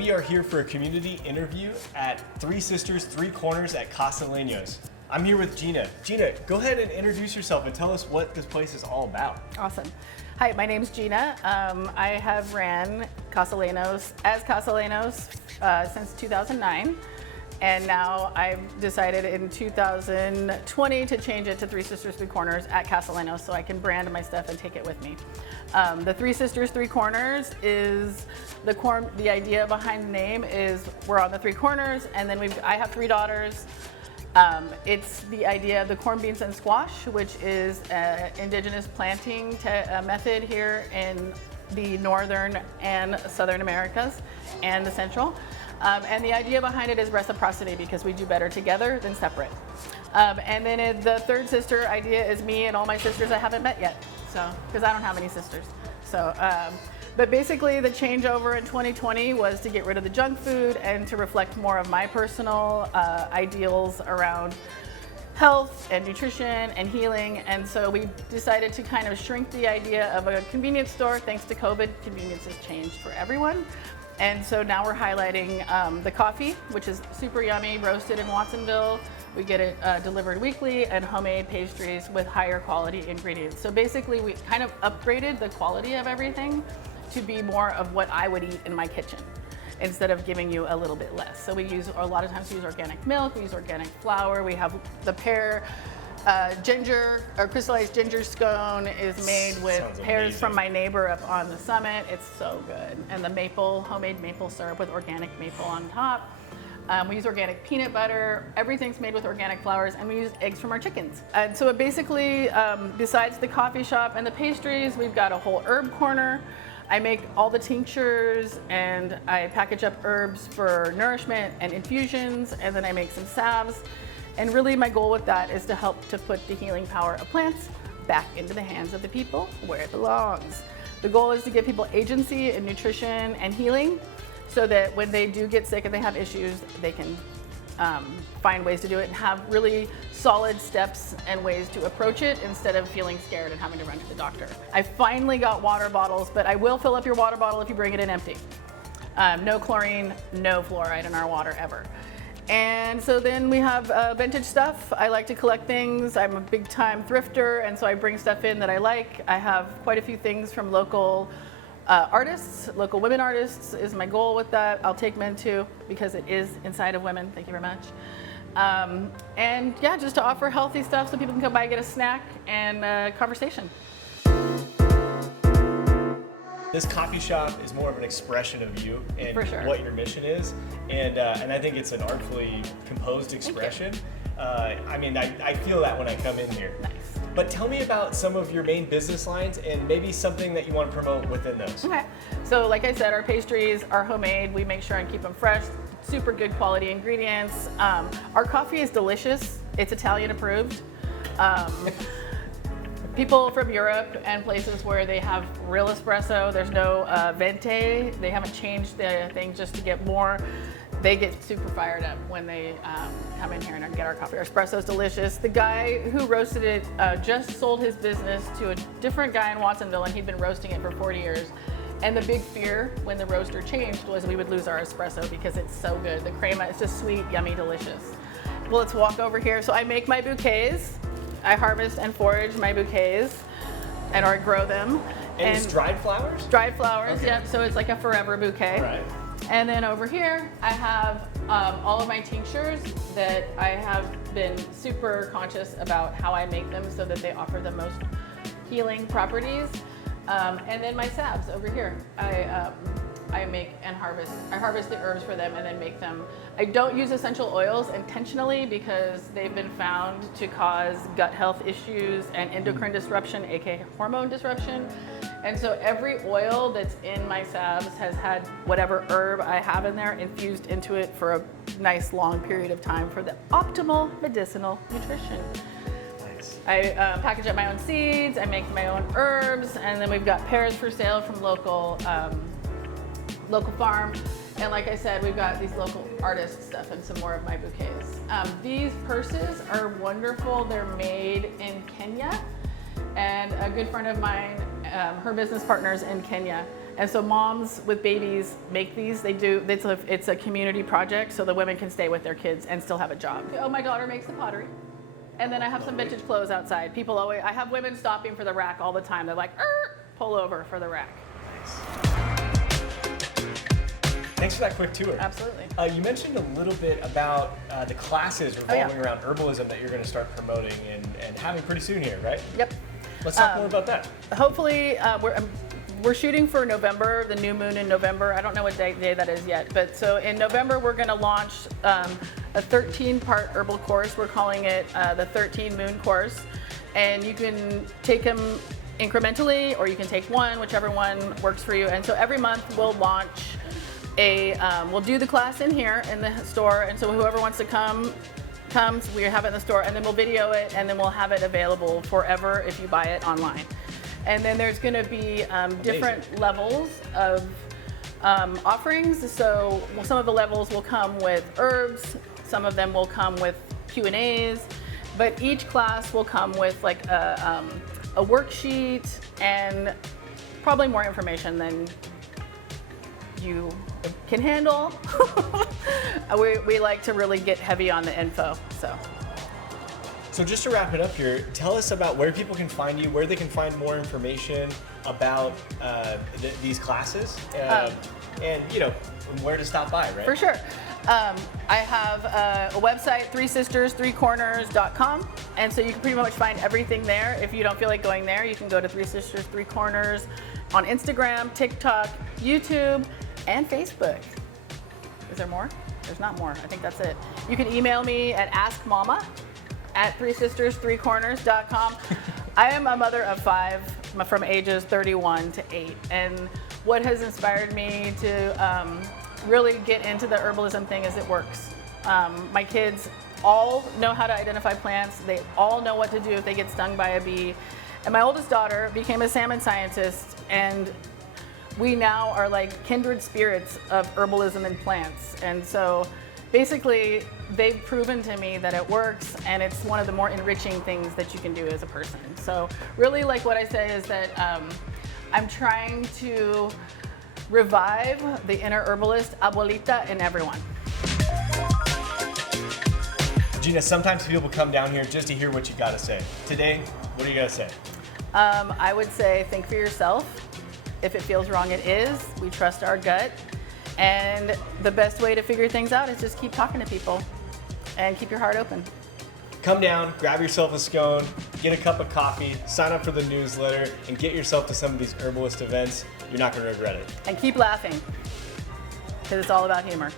We are here for a community interview at Three Sisters, Three Corners at Casalegno's. I'm here with Gina. Gina, go ahead and introduce yourself and tell us what this place is all about. Awesome. Hi, my name's Gina. I have ran Casalegno's since 2009. And now I've decided in 2020 to change it to Three Sisters, Three Corners at Casalegno so I can brand my stuff and take it with me. The Three Sisters, Three Corners is the idea behind the name is we're on the three corners, and then I have three daughters. It's the idea of the corn, beans, and squash, which is an indigenous planting method here in the northern and southern Americas and the central. And the idea behind it is reciprocity, because we do better together than separate. And then the third sister idea is me and all my sisters I haven't met yet, because I don't have any sisters. But basically the changeover in 2020 was to get rid of the junk food and to reflect more of my personal ideals around health and nutrition and healing. And so we decided to kind of shrink the idea of a convenience store. Thanks to COVID, convenience has changed for everyone. And so now we're highlighting the coffee, which is super yummy, roasted in Watsonville. We get it delivered weekly, and homemade pastries with higher quality ingredients. So basically we kind of upgraded the quality of everything to be more of what I would eat in my kitchen, instead of giving you a little bit less. So a lot of times we use organic milk, we use organic flour, we have the pear ginger, or crystallized ginger scone is made with pears from my neighbor up on the summit. It's so good. And the homemade maple syrup with organic maple on top. We use organic peanut butter. Everything's made with organic flours, and we use eggs from our chickens. And so it basically, besides the coffee shop and the pastries, we've got a whole herb corner. I make all the tinctures, and I package up herbs for nourishment and infusions, and then I make some salves. And really my goal with that is to help to put the healing power of plants back into the hands of the people where it belongs. The goal is to give people agency in nutrition and healing, so that when they do get sick and they have issues, they can find ways to do it and have really solid steps and ways to approach it instead of feeling scared and having to run to the doctor. I finally got water bottles, but I will fill up your water bottle if you bring it in empty. No chlorine, no fluoride in our water ever. And so then we have vintage stuff. I like to collect things. I'm a big time thrifter, and so I bring stuff in that I like. I have quite a few things from local artists, local women artists is my goal with that. I'll take men too, because it is inside of women. Thank you very much. And yeah, just to offer healthy stuff so people can come by and get a snack and conversation. This coffee shop is more of an expression of you and what your mission is, and I think it's an artfully composed expression. I feel that when I come in here. Nice. But tell me about some of your main business lines and maybe something that you want to promote within those. Okay, so like I said, our pastries are homemade. We make sure and keep them fresh, super good quality ingredients. Our coffee is delicious. It's Italian approved. People from Europe and places where they have real espresso, there's no venti, they haven't changed the thing just to get more. They get super fired up when they come in here and get our coffee. Our espresso is delicious. The guy who roasted it just sold his business to a different guy in Watsonville, and he'd been roasting it for 40 years. And the big fear when the roaster changed was we would lose our espresso because it's so good. The crema is just sweet, yummy, delicious. Well, let's walk over here. So I make my bouquets. I harvest and forage my bouquets, or I grow them. And it's dried flowers? Dried flowers, okay. Yep. So it's like a forever bouquet. Right. And then over here, I have all of my tinctures that I have been super conscious about how I make them so that they offer the most healing properties. And then my salves over here. I make and harvest. I harvest the herbs for them and then make them. I don't use essential oils intentionally because they've been found to cause gut health issues and endocrine disruption, aka hormone disruption. And so every oil that's in my salves has had whatever herb I have in there infused into it for a nice long period of time for the optimal medicinal nutrition. I package up my own seeds, I make my own herbs, and then we've got pears for sale from local farm. And like I said, we've got these local artist stuff and some more of my bouquets. These purses are wonderful. They're made in Kenya. And a good friend of mine, her business partner's in Kenya. And so moms with babies make these. It's a community project so the women can stay with their kids and still have a job. Oh, my daughter makes the pottery. And then I have some vintage clothes outside. I have women stopping for the rack all the time. They're like, pull over for the rack. Thanks for that quick tour. Absolutely. You mentioned a little bit about the classes revolving around herbalism that you're going to start promoting and having pretty soon here, right? Yep. Let's talk more about that. Hopefully, we're shooting for November, the new moon in November. I don't know what day that is yet, but so in November we're going to launch a 13-part herbal course. We're calling it the 13 Moon Course, and you can take them incrementally, or you can take one, whichever one works for you. And so every month we'll launch we'll do the class in here in the store, and so whoever wants to comes, we have it in the store, and then we'll video it, and then we'll have it available forever if you buy it online. And then there's going to be different levels of offerings. So some of the levels will come with herbs, some of them will come with Q&As, but each class will come with like a worksheet and probably more information than you can handle. We like to really get heavy on the info. So just to wrap it up here, tell us about where people can find you, where they can find more information about these classes, and where to stop by, right? For sure. I have a website, 3sisters3corners.com, and so you can pretty much find everything there. If you don't feel like going there, you can go to 3 Sisters 3 Corners on Instagram, TikTok, YouTube, and Facebook. Is there more? There's not more. I think that's it. You can email me at askmama@3sisters3corners.com. I am a mother of 5 from ages 31 to 8, and what has inspired me to really get into the herbalism thing is it works. My kids all know how to identify plants. They all know what to do if they get stung by a bee. And my oldest daughter became a salmon scientist, and we now are like kindred spirits of herbalism and plants. And so basically, they've proven to me that it works, and it's one of the more enriching things that you can do as a person. So really, like what I say is that I'm trying to revive the inner herbalist, abuelita, in everyone. Gina, sometimes people come down here just to hear what you got to say. Today, what are you going to say? I would say think for yourself. If it feels wrong, it is. We trust our gut. And the best way to figure things out is just keep talking to people and keep your heart open. Come down, grab yourself a scone, get a cup of coffee, sign up for the newsletter, and get yourself to some of these herbalist events. You're not going to regret it. And keep laughing, because it's all about humor.